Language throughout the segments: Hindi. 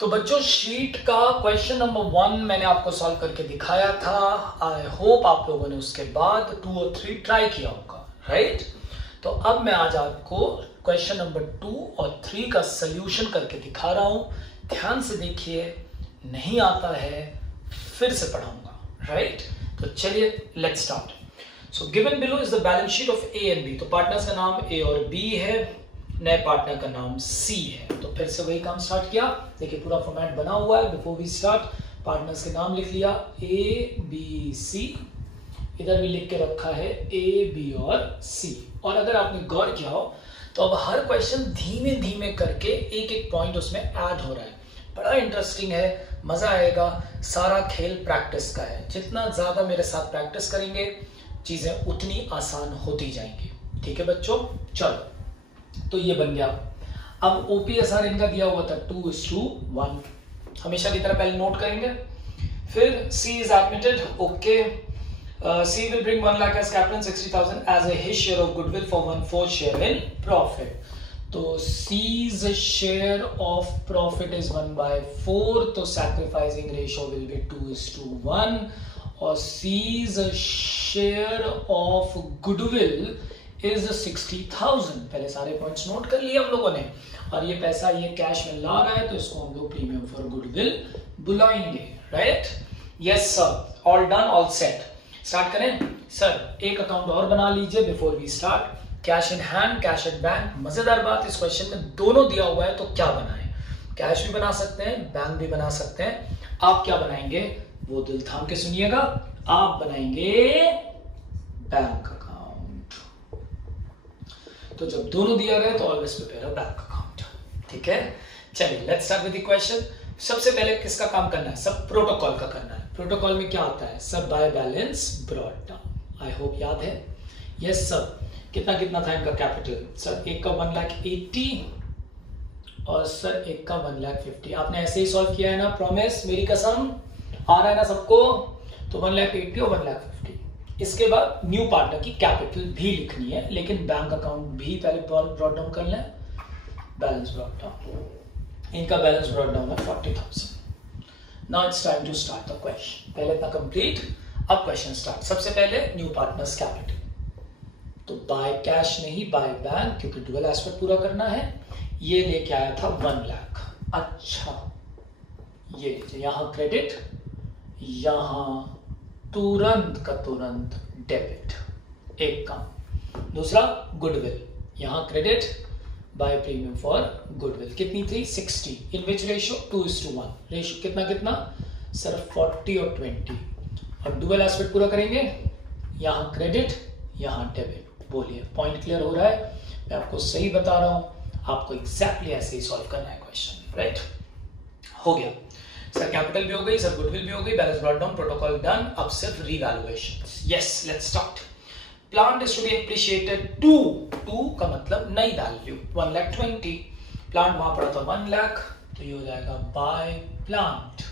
तो बच्चों शीट का क्वेश्चन नंबर 1 मैंने आपको सॉल्व करके दिखाया था। आई होप आप लोगों ने उसके बाद 2 और 3 ट्राई किया होगा, राइट। तो अब मैं आज आपको क्वेश्चन नंबर 2 और 3 का सॉल्यूशन करके दिखा रहा हूं। ध्यान से देखिए, नहीं आता है फिर से पढ़ाऊंगा, राइट। तो चलिए let's start. So given below is the balance sheet of A and B. तो पार्टनर्स का नाम ए और बी है, नए पार्टनर का नाम सी है। तो फिर से वही काम स्टार्ट किया। देखिए पूरा फॉर्मेट बना हुआ है। बिफोर वी स्टार्ट पार्टनर्स के नाम लिख लिया ए बी सी, इधर भी लिख के रखा है ए बी और सी। और अगर आपने गौर किया हो तो अब हर क्वेश्चन धीमे धीमे करके एक एक पॉइंट उसमें ऐड हो रहा है। बड़ा इंटरेस्टिंग है, मजा आएगा। सारा खेल प्रैक्टिस का है। जितना ज्यादा मेरे साथ प्रैक्टिस करेंगे चीजें उतनी आसान होती जाएंगी। ठीक है बच्चों, चलो तो ये बन गया। अब ओपीएसआर इनका दिया हुआ था 2:1, हमेशा की तरह पहले नोट करेंगे। फिर C is admitted, okay. C will bring 1 lakh as capital, 60,000 as a his share of goodwill for 1/4 share in profit. तो C's share of profit is 1/4, तो सैक्रिफाइसिंग रेशियो विल बी 2:1। और C's share of goodwill is 60,000। पहले सारे पॉइंट्स नोट कर लिए हम लोगों ने। और ये पैसा ये कैश में ला रहा है तो इसको हम लोग प्रीमियम फॉर गुडविल बुलाएंगे, right. Yes sir, all done, all set. Start करें सर। एक अकाउंट और बना लीजिए before we start. Cash in hand, cash at bank. मजेदार बात, इस क्वेश्चन में दोनों दिया हुआ है तो क्या बनाएं। कैश भी बना सकते हैं, बैंक भी बना सकते हैं। आप क्या बनाएंगे वो दिल थाम के सुनिएगा। आप बनाएंगे बैंक। तो जब दोनों दिया गया तो always prepare a bank account. ठीक है, चलिए let's start with the question. सबसे पहले किसका काम करना है? सब प्रोटोकॉल का करना है। प्रोटोकॉल में क्या आता है? सब bye balance brought down. I hope याद है। यस सर, कितना कितना था इनका कैपिटल? सर एक का 1,80,000 और सर एक का 1,50,000। आपने ऐसे ही सॉल्व किया है ना? प्रॉमिस, मेरी कसम, आ रहा है ना सबको? तो 1,80,000 और 1,50,000। इसके बाद न्यू पार्टनर की कैपिटल भी लिखनी है, लेकिन बैंक अकाउंट भी पहले ब्रॉट डाउन कर लें। बैलेंस ब्रॉट डाउन, इनका बैलेंस ब्रॉट डाउन है 40,000। Now it's time to start the question. पहले इतना कंप्लीट, अब क्वेश्चन स्टार्ट। सबसे पहले न्यू पार्टनर्स कैपिटल, तो बाय कैश नहीं बाय बैंक, क्योंकि डुअल एस्पेक्ट पूरा करना है। ये लेके आया था 1 लाख। अच्छा, ये लीजिए, यहां क्रेडिट, यहां तुरंत का तुरंत डेबिट। एक काम। दूसरा गुडविल, यहां credit by premium for goodwill. कितनी थी? 60। इन विच रेशियो? 2:1। रेशियो कितना कितना? सिर्फ 40 और 20। अब डुअल एस्पेक्ट पूरा करेंगे, यहां क्रेडिट यहां डेबिट। बोलिए पॉइंट क्लियर हो रहा है? मैं आपको सही बता रहा हूं, आपको एग्जैक्टली ऐसे ही सॉल्व करना है क्वेश्चन, राइट। हो गया सर, कैपिटल भी हो गई सर, गुडविल भी हो गई, balance brought down, protocol done. अब सिर्फ revaluation. Yes, let's start. Plant is to be appreciated 2 का मतलब नई वैल्यू 1,20,000। प्लांट वहां पड़ा था 1 लाख, तो ये हो जाएगा बाय प्लांट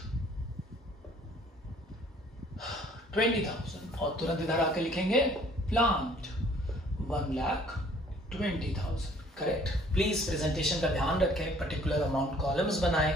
20,000। और तुरंत इधर आके लिखेंगे प्लांट 1,20,000। करेक्ट। प्लीज प्रेजेंटेशन का ध्यान रखें, पर्टिकुलर अमाउंट कॉलम्स बनाएं।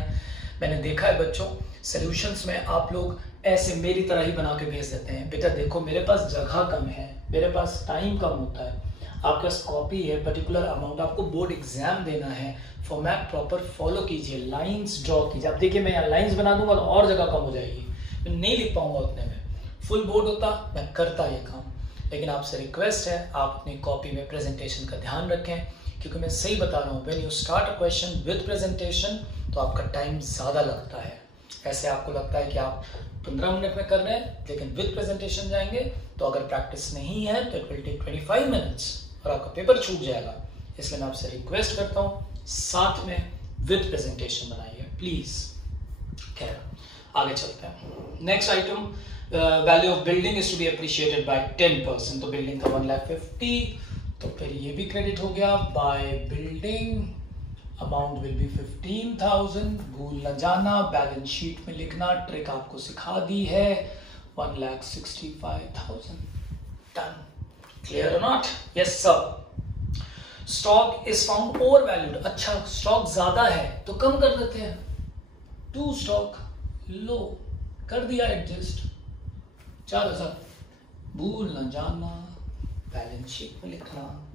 मैंने देखा है बच्चों सॉल्यूशंस में आप लोग ऐसे मेरी तरह ही बना के भेज देते हैं। बेटा देखो मेरे पास जगह कम है, मेरे पास टाइम कम होता है, आपके पास कॉपी है, पर्टिकुलर अमाउंट, आपको बोर्ड एग्जाम देना है, फॉर्मेट प्रॉपर फॉलो कीजिए, लाइंस ड्रॉ कीजिए। अब देखिए मैं यहाँ लाइंस बना दूंगा तो और जगह कम हो जाएगी, मैं नहीं लिख पाऊंगा उतने में। फुल बोर्ड होता मैं करता ये काम, लेकिन आपसे रिक्वेस्ट है आप अपनी कॉपी में प्रेजेंटेशन का ध्यान रखें, क्योंकि मैं सही बता रहा हूँ, when you start a question with presentation तो आपका टाइम ज़्यादा लगता है। ऐसे आपको लगता है कि आप 15 मिनट में कर रहे हैं, लेकिन विद प्रेजेंटेशन जाएंगे तो अगर प्रैक्टिस नहीं है तो इट विल टेक 25 मिनट्स और आपका पेपर छूट जाएगा। इसलिए मैं आपसे रिक्वेस्ट करता हूँ साथ में विद प्रेजेंटेशन बनाइए प्लीज। खैर आगे चलते हैं। Next item, value of building is to be appreciated by 10%। तो बिल्डिंग का 1,50,000, तो फिर ये भी क्रेडिट हो गया by building. Amount will be 15,000। भूल न जाना, बैलेंस शीट में लिखना, ट्रिक आपको सिखा दी है। 1,65,000। डन। क्लियर और not? Yes sir. Stock is found over valued. अच्छा, स्टॉक ज्यादा है तो कम कर देते हैं। टू स्टॉक लो, कर दिया एडजस्ट। चलो सर, भूल न जाना बैलेंस शीट में लिखना।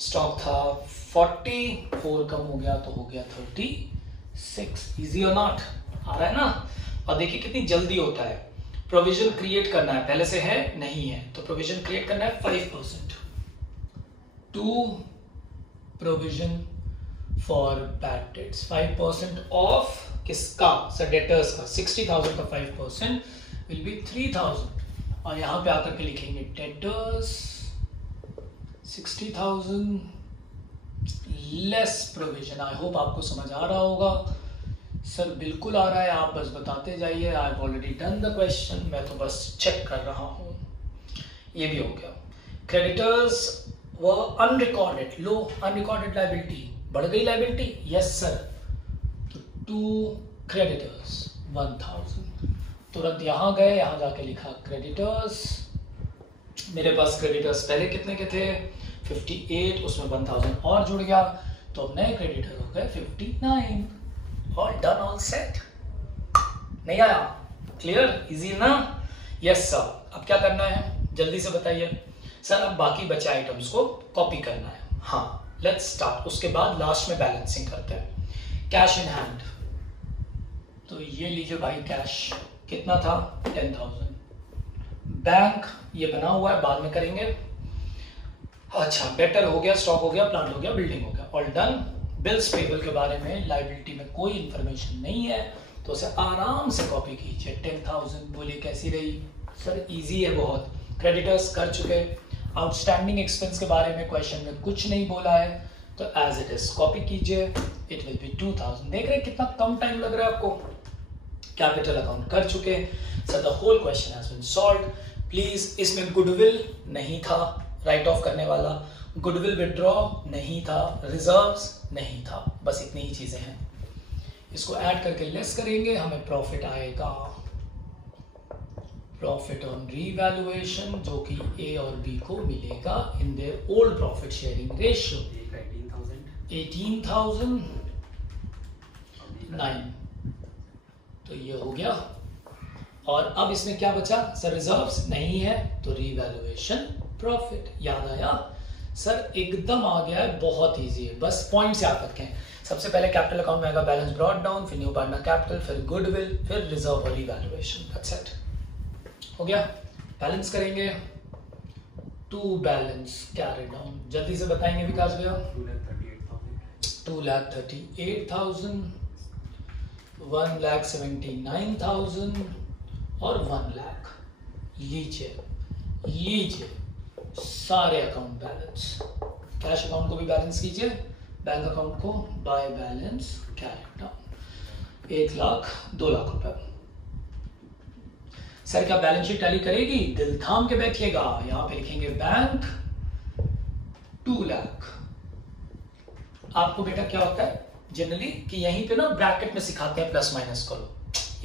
स्टॉक था 40, 4 कम हो गया तो हो गया 36। इजी और नॉट, आ रहा है ना। और देखिए कितनी जल्दी होता है। प्रोविजन क्रिएट करना है, पहले से है नहीं है तो प्रोविजन क्रिएट करना है 5%। To provision for bad debts 5% of किसका सर, डेटर्स का। 60,000 का 5% विल बी 3,000 और यहां पे आकर के लिखेंगे debtors 60,000 less provision. I hope आपको समझ आ रहा होगा सर, बिल्कुल आ रहा है, आप बस बताते जाइए। I have already done the question, मैं तो बस चेक कर रहा हूं। ये भी हो गया। क्रेडिटर्स व अनरिकॉर्डेड लो, अनरिकॉर्डेड लायबिलिटी बढ़ गई लायबिलिटी, यस सर। तो टू क्रेडिटर्स 1000, तुरंत यहां गए, यहां जाके लिखा क्रेडिटर्स। मेरे पास क्रेडिटर्स पहले कितने के थे 58, उसमें 1000 और जुड़ गया तो अब नए क्रेडिटर हो गए 59। All done, all set. नहीं आया? क्लियर, इजी ना? Yes sir. अब क्या करना है जल्दी से बताइए सर। अब बाकी बचे आइटम्स को कॉपी करना है। हाँ, लेट्स स्टार्ट। उसके बाद लास्ट में बैलेंसिंग करते हैं। कैश इन हैंड, तो ये लीजिए भाई, कैश कितना था 10,000। बैंक ये बना हुआ है, बाद में करेंगे। अच्छा, बेटर हो गया, स्टॉक हो गया, प्लांट हो गया, बिल्डिंग हो गया, ऑल डन। बिल्स पेबल के बारे में लायबिलिटी में कोई इंफॉर्मेशन नहीं है तो उसे आराम से कॉपी कीजिए। 10,000 बोलिए कैसी रही सर, इजी है बहुत। क्रेडिटर्स कर चुके। आउटस्टैंडिंग एक्सपेंस के बारे में क्वेश्चन में कुछ नहीं बोला है तो एज इट इज कॉपी कीजिए। It will be 2000। देख रहे हैं कितना कम टाइम लग रहा है आपको। कैपिटल अकाउंट कर चुके sir, the whole question has been solved. Please, इसमें गुडविल नहीं था राइट ऑफ करने वाला, गुडविल विड्रॉ नहीं था, रिजर्व्स नहीं था, बस इतनी ही चीजें हैं। इसको ऐड करके लेस करेंगे, हमें प्रॉफिट आएगा, प्रॉफिट ऑन रीवैल्यूएशन, जो कि ए और बी को मिलेगा in their old profit sharing ratio 18,009। तो ये हो गया। और अब इसमें क्या बचा सर, रिजर्व्स नहीं है तो रीवैल्यूएशन प्रॉफिट। याद आया सर, एकदम आ गया है, बहुत इजी है, बस पॉइंट्स याद रखें। सबसे पहले कैपिटल अकाउंट में आएगा बैलेंस ब्रॉट डाउन, फिर न्यू पार्टनर कैपिटल, फिर गुडविल, फिर रिजर्व और रीवैल्यूएशन। दैट्स इट, हो गया। बैलेंस करेंगे। टू बैलेंस कैरी डाउन, जल्दी से बताएंगे विकास भैया। 2,38,000, 1,79,000 और 1,00,000। लीजिए लीजिए सारे अकाउंट बैलेंस। कैश अकाउंट को भी बैलेंस कीजिए, बैंक अकाउंट को बाय बैलेंस कैरी डाउन। 1,00,000, 2,00,000 रुपए। सर क्या बैलेंस शीट टैली करेगी? दिल थाम के बैठिएगा। यहां पे लिखेंगे बैंक 2,00,000। आपको बेटा क्या होता है जनरली कि यहीं पे ना ब्रैकेट में सिखाते हैं प्लस माइनस करो,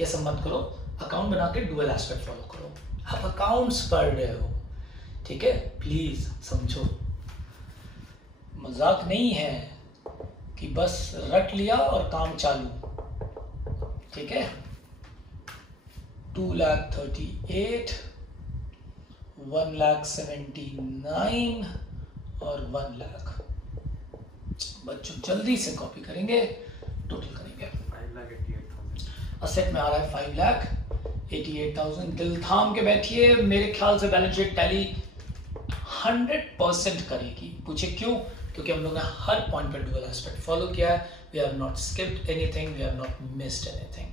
ये सब मत करो। अकाउंट बना के डुअल एस्पेक्ट फॉलो करो। आप अकाउंट्स पढ़ रहे हो, ठीक है, प्लीज समझो, मजाक नहीं है कि बस रट लिया और काम चालू, ठीक है। 2,38,000, 1,79,000 और 1,00,000। बच्चों जल्दी से कॉपी करेंगे, टोटल करेंगे। 5,88,000 असेट में आ रहा है 5,88,000। दिल थाम के बैठिए, मेरे ख्याल से बैलेंस शीट टैली 100% करेगी। पूछे क्यों? क्योंकि हम लोग ने हर पॉइंट पर डुअल एस्पेक्ट फॉलो किया है। We have not skipped anything, we have not missed anything.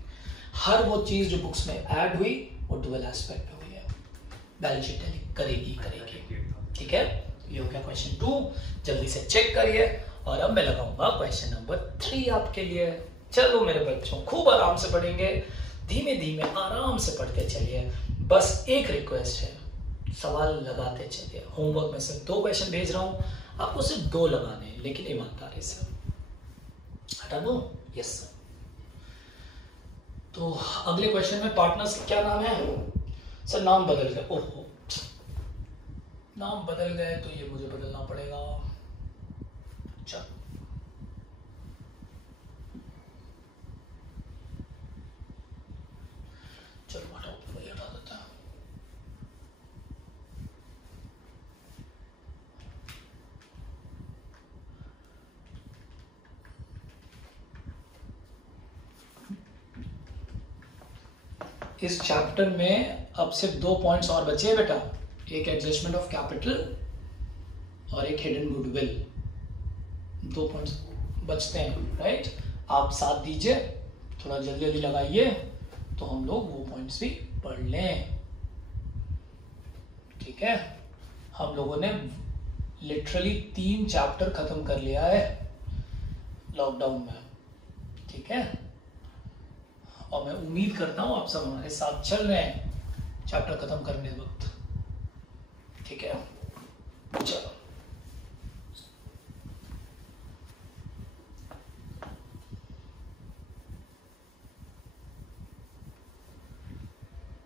हर वो चीज जो बुक्स में ऐड हुई वो डुअल एस्पेक्ट पे हुई है। बैलेंस शीट टैली करेगी करेगी, ठीक है। ये हो गया क्वेश्चन 2, जल्दी से चेक करिए। और अब मैं लगाऊंगा क्वेश्चन नंबर 3 आपके लिए। चलो मेरे बच्चों, खूब आराम से पढ़ेंगे, धीमे धीमे आराम से पढ़ते चलिए। बस एक रिक्वेस्ट है, सवाल लगाते चलिए। होमवर्क में से 2 क्वेश्चन भेज रहा हूं, आपको सिर्फ 2 लगाने, लेकिन ईमानदारी से। हटा दो, यस सर। तो अगले क्वेश्चन में पार्टनर्स क्या नाम है सर? नाम बदल गए, ओहो नाम बदल गए तो ये मुझे बदलना पड़ेगा। चलो चलो वही हटा देते हैं। इस चैप्टर में अब सिर्फ 2 पॉइंट्स और बचे हैं बेटा, एक एडजस्टमेंट ऑफ कैपिटल और एक हिडन गुडविल। 2 पॉइंट्स बचते हैं, राइट। आप साथ दीजिए, थोड़ा जल्दी जल्दी लगाइए तो हम लोग वो पॉइंट्स भी पढ़ लें, ठीक है। हम लोगों ने लिटरली 3 चैप्टर खत्म कर लिया है लॉकडाउन में, ठीक है। और मैं उम्मीद करता हूं आप सब हमारे साथ चल रहे हैं चैप्टर खत्म करने वक्त, ठीक है। चलो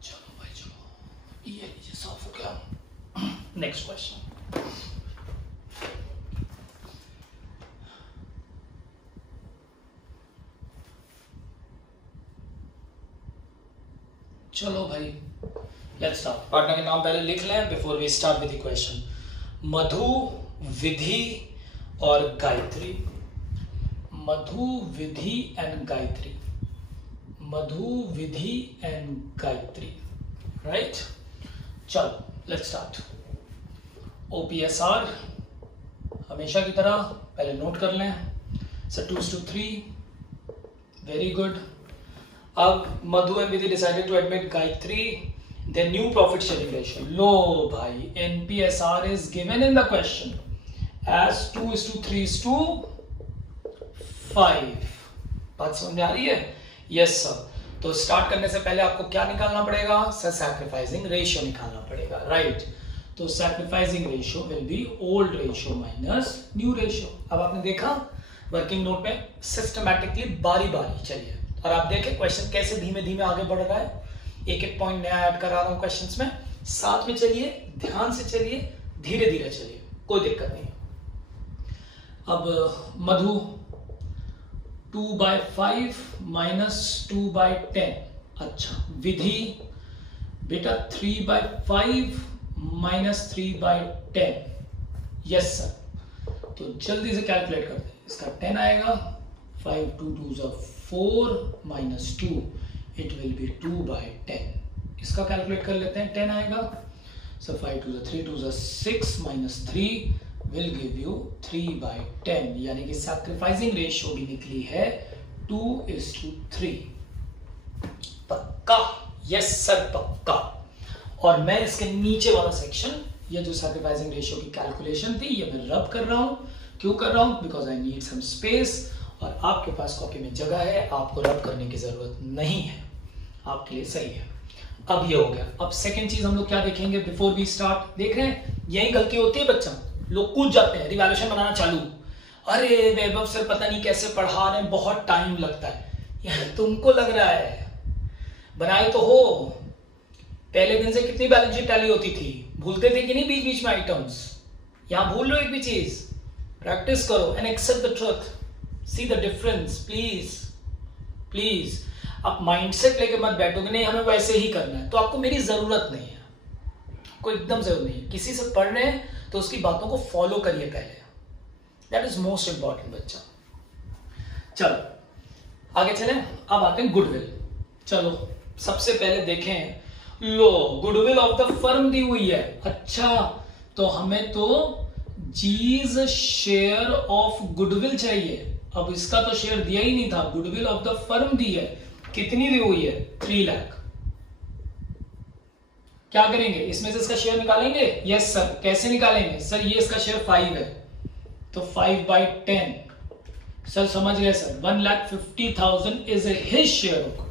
चलो भाई चलो, ये लीजिए साफ हो गया। नेक्स्ट क्वेश्चन, चलो भाई लेट्स स्टार्ट। पार्टनर के नाम पहले लिख लें before we start with the question. Madhu, Vidhi और Gayatri. Madhu, Vidhi and Gayatri. Madhu, Vidhi and Gayatri, right. चलो लेट्स स्टार्ट। OPSR हमेशा की तरह पहले नोट कर लें, सो 2:3, वेरी गुड। अब Madhu and Vidhi decided to admit Gayatri, their new profit sharing ratio. लो भाई, NPSR is given in the question as 2:3:5. बात समझ में आ रही है? Yes sir. तो स्टार्ट करने से पहले आपको क्या निकालना पड़ेगा सर? सैक्रिफाइसिंग रेशियो निकालना पड़ेगा, राइट। तो sacrificing ratio will be old ratio minus new ratio. अब आपने देखा वर्किंग नोट में सिस्टमैटिकली बारी बारी चलिए, और आप देखें क्वेश्चन कैसे धीमे धीमे आगे बढ़ रहा है। एक एक पॉइंट नया ऐड करा रहा हूं क्वेश्चंस में, साथ में चलिए, ध्यान से चलिए, धीरे धीरे चलिए, कोई दिक्कत नहीं। अब मधु 2/5 माइनस 2/10। अच्छा, विधि बेटा 3/5 माइनस 3/10। Yes sir. तो जल्दी से कैलकुलेट करते हैं, इसका 10 आएगा, 5 2 2 4 माइनस 2, इट विल बी 2/10। इसका कैलकुलेट कर लेते हैं, 10 आएगा, सो 5 2 3 2 6 माइनस 3 विल गिव यू 3/10, यानी कि सैक्रिफाइसिंग रेशियो भी निकली है 2:3। पक्का? यस सर पक्का। और मैं इसके नीचे वाला सेक्शन, ये जो सैक्रिफाइसिंग रेशियो की कैलकुलेशन थी, ये मैं रब कर रहा हूं। क्यों कर रहा हूं? Because I need some space, और आपके पास कॉपी में जगह है, आपको रब करने की जरूरत नहीं है, आपके लिए सही है। अब ये हो गया। अब सेकंड चीज हम लोग क्या देखेंगे बिफोर वी स्टार्ट? देख रहे हैं, यही गलती होती है बच्चा, लोग कूद जाते हैं, रिवैल्यूएशन बनाना चालू, अरे वैभव सर पता नहीं कैसे पढ़ा रहे हैं, बहुत टाइम लगता है। यार तुमको लग रहा है, बनाए तो हो, पहले दिन से कितनी बैलेंस शीट टैली होती थी, भूलते थे कि नहीं बीच बीच में आइटम्स? यहां भूल लो एक भी चीज, प्रैक्टिस करो and accept the truth, see the difference, please please. आप माइंडसेट लेके मत बैठोगे नहीं हमें वैसे ही करना है, तो आपको मेरी जरूरत नहीं है, कोई एकदम जरूरत नहीं है। किसी से पढ़ रहे हैं तो उसकी बातों को फॉलो करिए पहले, दैट इज मोस्ट इंपॉर्टेंट बच्चा। चलो आगे चले, अब आते हैं गुडविल। चलो सबसे पहले देखें, लो गुडविल ऑफ द फर्म दी हुई है। अच्छा, तो हमें तो जीज शेयर ऑफ गुडविल चाहिए। अब इसका तो शेयर दिया ही नहीं था, गुडविल ऑफ द फर्म दी है, कितनी दी हुई है? 3 लाख। क्या करेंगे, इसमें से इसका शेयर निकालेंगे? Yes sir. कैसे निकालेंगे सर? ये इसका शेयर 5 है, तो 5/10। सर समझ गए sir, 1,50,000 is his share of goodwill.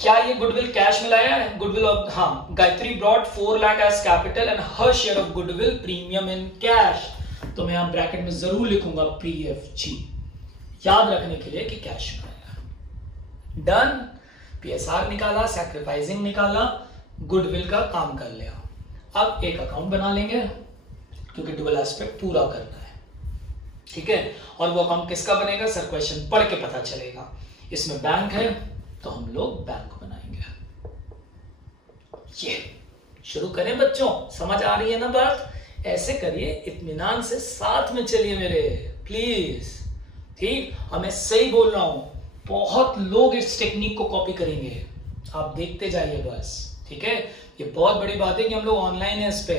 क्या ये गुडविल कैश में लाया है? गुडविल ऑफ, हाँ, Gayatri brought 4 lakh as capital and her share of goodwill premium in cash. तो मैं यहां ब्रैकेट में जरूर लिखूंगा PFG, याद रखने के लिए कि कैश में आएगा। डन, PSR निकाला, सैक्रिफाइसिंग निकाला, गुडविल का काम कर लिया। अब एक अकाउंट बना लेंगे क्योंकि डुअल एस्पेक्ट पूरा करना है, ठीक है। और वो अकाउंट किसका बनेगा सर? क्वेश्चन पढ़ के पता चलेगा। इसमें बैंक है, तो हम लोग बैंक बनाएंगे। ये शुरू करें बच्चों, समझ आ रही है ना बात? ऐसे करिए, इत्मीनान से साथ में चलिए मेरे, प्लीज। ठीक, मैं सही बोल रहा हूं, बहुत लोग इस टेक्निक को कॉपी करेंगे, आप देखते जाइए बस। ठीक है, ये बहुत बड़ी बात है कि हम लोग ऑनलाइन है, इस पे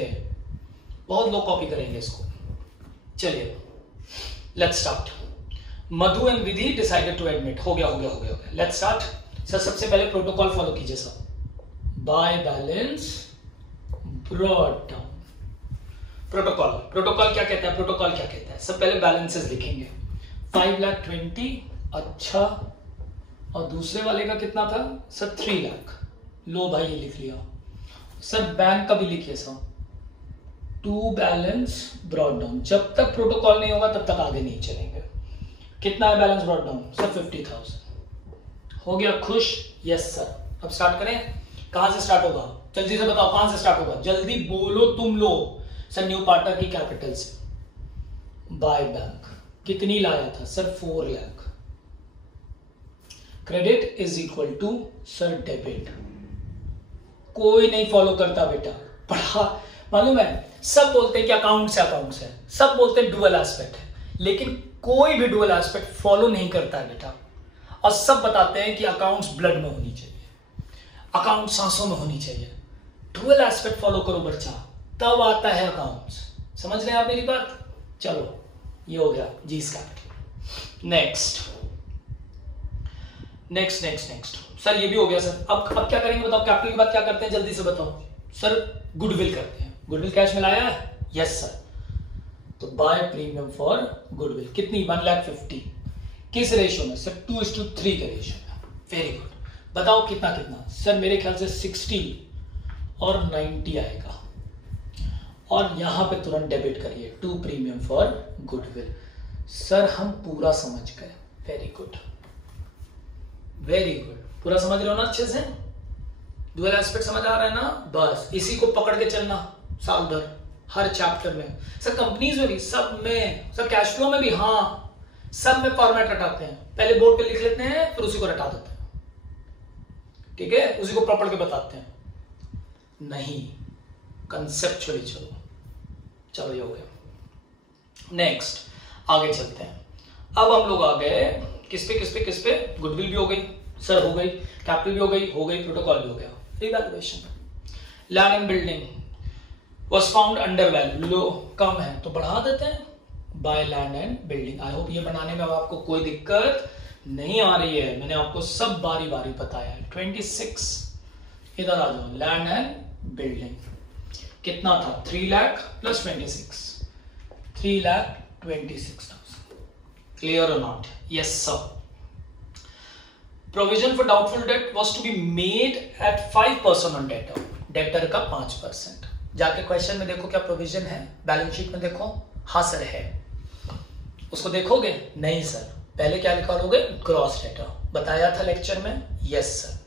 बहुत लोग कॉपी करेंगे इसको। चलिए let's start. Madhu and Vidhi decided to admit. हो गया। Let's start. सर सबसे पहले प्रोटोकॉल फॉलो कीजिए sir. By balance brought down. Protocol क्या कहता है? सब पहले बैलेंसेस लिखेंगे। 5,20,000, अच्छा, और दूसरे वाले का कितना था सर? 3 लाख। लो भाई ये लिख लिया सर। बैंक का भी लिखिए sir, to balance brought down. जब तक प्रोटोकॉल नहीं होगा तब तक आगे नहीं चलेंगे। कितना है बैलेंस ब्रॉट डाउन सर? 50,000। हो गया खुश? Yes sir. अब स्टार्ट करें। कहां से स्टार्ट होगा? जल्दी से बताओ कहां से स्टार्ट होगा, जल्दी बोलो तुम लोग। सर न्यू पार्टनर की कैपिटल से। बाय बैंक कितनी लाया था sir? 4 lakh. Credit is equal to sir debit. कोई नहीं फॉलो करता बेटा, पढ़ा मालूम है? सब बोलते हैं कि अकाउंट्स है, सब बोलते हैं डुअल एस्पेक्ट है, लेकिन कोई भी डुअल एस्पेक्ट फॉलो नहीं करता है बेटा। और सब बताते हैं कि अकाउंट्स ब्लड में होनी चाहिए, अकाउंट सांसों में होनी चाहिए। डुअल एस्पेक्ट फॉलो करो बच्चा, तब आता है अकाउंट्स। समझ रहे हैं आप मेरी बात? चलो ये हो गया जी इसका। नेक्स्ट सर ये भी हो गया सर। अब क्या करेंगे बताओ? कैपिटल के बाद क्या करते हैं जल्दी से बताओ सर? गुडविल करते हैं। गुडविल कैश में लाया है? Yes sir. तो बाय प्रीमियम फॉर गुडविल कितनी? 1,50,000। किस रेशियो में सर? 2:3 के रेशियो में। Very good. बताओ कितना सर? मेरे ख्याल से 60 और 90 आएगा। और यहां पे तुरंत डेबिट करिए, 2 प्रीमियम फॉर गुडविल। सर हम पूरा समझ गए। Very good. पूरा समझ रहे हो ना अच्छे से? डुअल एस्पेक्ट समझ आ रहा है ना? बस इसी को पकड़ के चलना साल भर, हर चैप्टर में। सर कंपनीज में भी, सब में, सर कैश फ्लो में भी, हाँ सब में फॉर्मेट रटाते हैं। पहले बोर्ड पे लिख लेते हैं, फिर उसी को रटा देते हैं। ठीक है, उसी को पकड़ के बताते हैं। नहीं, कंसेप्चुअली चलो ये हो गया। नेक्स्ट आगे चलते हैं। अब हम लोग आ गए किस पे? गुडविल भी हो गई सर, हो गई कैपिटल भी हो गई प्रोटोकॉल भी हो गया। Revaluation. Land and building was found under value, लो कम है तो बढ़ा देते हैं। By land and building. I hope ये बनाने में अब आपको कोई दिक्कत नहीं आ रही है, मैंने आपको सब बारी बताया है। 26 इधर आ जाओ। लैंड एंड बिल्डिंग कितना था? 3 लाख प्लस 26, 3,26,000। क्लियर और not? Yes sir. Provision for doubtful debt was to be made at 5% on debtor. Debtor का 5%। जाके क्वेश्चन में देखो क्या प्रोविजन है, बैलेंस शीट में देखो। हाँ सर है। उसको देखोगे? नहीं सर। पहले क्या निकालोगे? Gross debtor. बताया था लेक्चर में? Yes sir.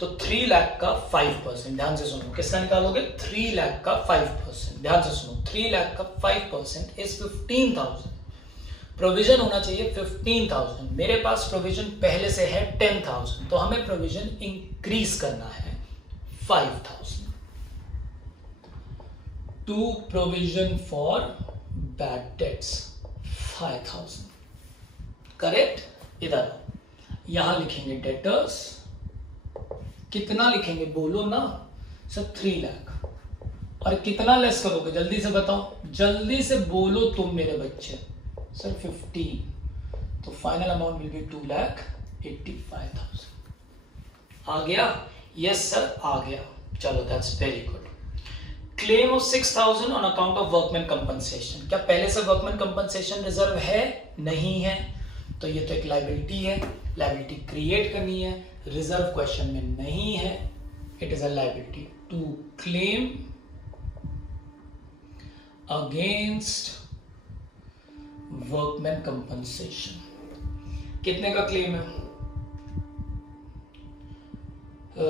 तो 3 लाख का 5%, ध्यान से सुनो। किसका निकालोगे? 3 लाख का 5%। ध्यान से सुनो, 3 लाख का 5% इज 15,000। प्रोविजन होना चाहिए 15,000। मेरे पास प्रोविजन पहले से है 10,000, तो हमें प्रोविजन इंक्रीज करना है 5,000 to provision for bad debts 5,000। Correct? इधर यहां लिखेंगे डेटर्स। कितना लिखेंगे बोलो ना सर? 3 लाख। और कितना लेस करोगे जल्दी से बताओ, जल्दी से बोलो तुम मेरे बच्चे। सर 15, तो फाइनल अमाउंट विल बी 2,85,000। आ गया? यस सर आ गया। चलो that's very good. Claim of 6,000 on account of workman compensation. क्या पहले से वर्कमैन कंपनसेशन रिजर्व है? नहीं है, तो ये तो एक लायबिलिटी है, लायबिलिटी क्रिएट करनी है। रिजर्व क्वेश्चन में नहीं है, it is a liability to claim against workman compensation. कितने का क्लेम है?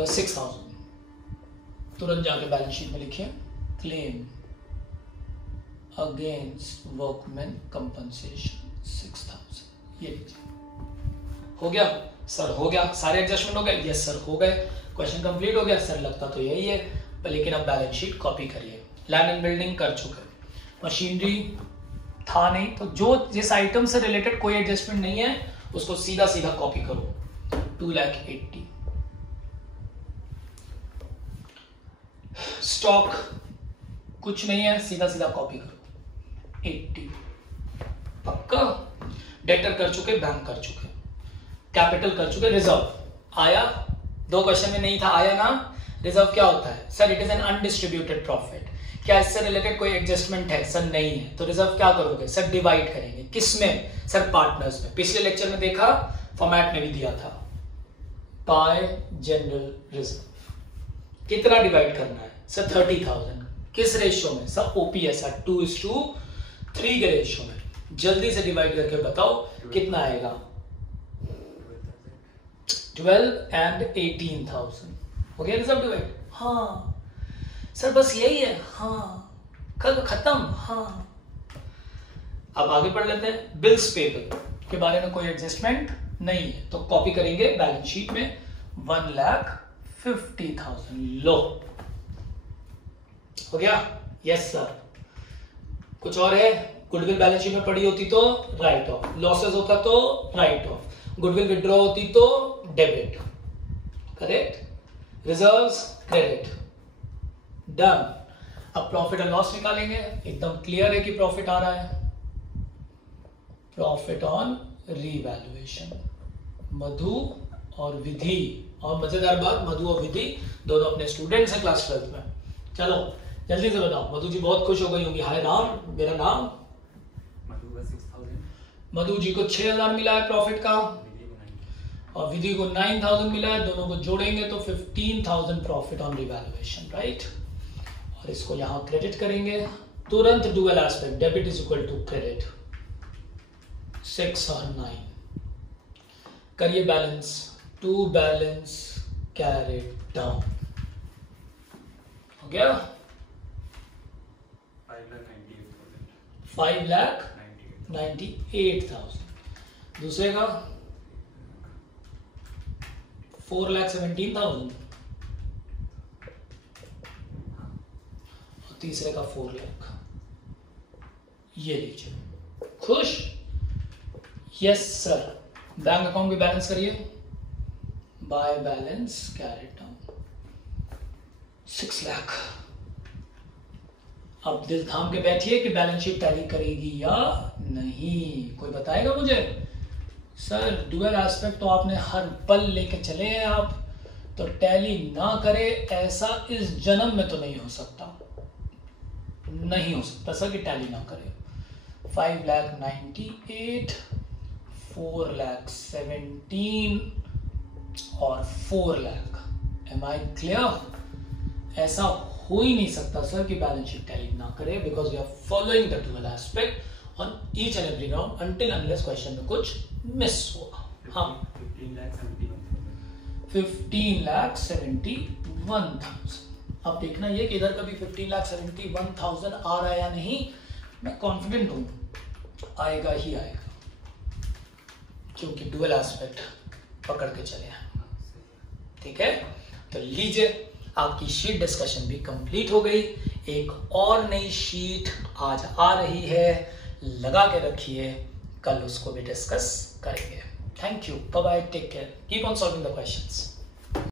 6,000। तुरंत जाके बैलेंस शीट में लिखिए, क्लेम अगेंस्ट वर्कमैन कंपनसेशन 6,000। ये लीजिए, हो गया। सर हो गया, सारे एडजस्टमेंट हो गए? यस सर हो गए। क्वेश्चन कंप्लीट हो गया सर, लगता तो यही है, पर लेकिन अब बैलेंस शीट कॉपी करिए। लैंड एंड बिल्डिंग कर चुके, मशीनरी था नहीं, तो जो जिस आइटम से रिलेटेड कोई एडजस्टमेंट नहीं है उसको सीधा सीधा कॉपी करो। 2,80,000। स्टॉक कुछ नहीं है, सीधा सीधा कॉपी करो 80। पक्का। डेटर कर चुके, बैंक कर चुके, कैपिटल कर चुके, रिजर्व आया, 2 क्वेश्चन में नहीं था, आया ना। रिजर्व क्या होता है sir? It is an undistributed profit. क्या इससे रिलेटेड कोई एडजस्टमेंट है? सर नहीं है। तो रिजर्व क्या करोगे सर? डिवाइड करेंगे। किसमें सर? पार्टनर्स में। पिछले लेक्चर में देखा, फॉर्मेट में भी दिया था, बाय जनरल रिजर्व। कितना डिवाइड करना है सर? 30,000। किस रेशियो में सर? ओपीएसआर 2:3 के रेशियो में। जल्दी से डिवाइड करके बताओ कितना आएगा? 12 and 18,000। हो गया रिजर्व डिवाइड? हाँ सर बस यही है। हाँ खत्म। हाँ अब आगे पढ़ लेते हैं। बिल्स पेबल के बारे में कोई एडजस्टमेंट नहीं है, तो कॉपी करेंगे बैलेंस शीट में 1,50,000। लो हो गया? Yes sir. कुछ और है? गुडविल बैलेंस शीट में पड़ी होती तो राइट ऑफ, लॉसेस होता तो राइट ऑफ, गुडविल विड्रॉ होती तो debit, correct, reserves credit, done. अब प्रॉफिट एंड लॉस निकालेंगे। एकदम क्लियर है कि प्रॉफिट आ रहा है, प्रॉफिट ऑन रीवैल्यूएशन। मधु और विधि, और मजेदार बात, मधु और विधि दोनों अपने स्टूडेंट्स हैं क्लास 12th में। चलो जल्दी से बताओ। मधु जी बहुत खुश हो गई होंगी। हाय राम, मेरा नाम मधु जी को 6,000 मिला है प्रॉफिट का, और विधि को 9,000 मिला है। दोनों को जोड़ेंगे तो 15,000 प्रॉफिट ऑन रिवैल्यूएशन, राइट। और इसको यहां क्रेडिट करेंगे तुरंत। Dual aspect, debit is equal to credit. 6 और 9 करिए balance. To balance carried down. हो गया? 5,98,000। दूसरे का 4,17,000 और तीसरे का 4 लाख। ये लीजिए। खुश? Yes sir. बैंक अकाउंट भी बैलेंस करिए। By balance carried down 6 lakh. अब दिल थाम के बैठिए कि बैलेंस शीट टैली करेगी या नहीं। कोई बताएगा मुझे? सर डुअल एस्पेक्ट तो आपने हर पल लेके चले हैं आप, तो टैली ना करे ऐसा इस जन्म में तो नहीं हो सकता। नहीं हो सकता सर कि टैली ना करे। 5,98,000, 4,17,000 और 4 लाख। M I clear? ऐसा हो ही नहीं सकता सर कि बैलेंस शीट टैली ना करे, because we are following the dual aspect on each and every round until unless question में कुछ मिस होगा। हाँ 15,71,000। अब देखना ये कि इधर कभी 15,71,000 आ रहा है या नहीं। मैं कॉन्फिडेंट हूं आएगा ही आएगा, क्योंकि डुअल एस्पेक्ट पकड़ के चले हैं। ठीक है, तो लीजिए आपकी शीट डिस्कशन भी कंप्लीट हो गई। एक और नई शीट आज आ रही है, लगा के रखिए, कल उसको भी डिस्कस करेंगे। Thank you, bye bye, take care, keep on solving the questions.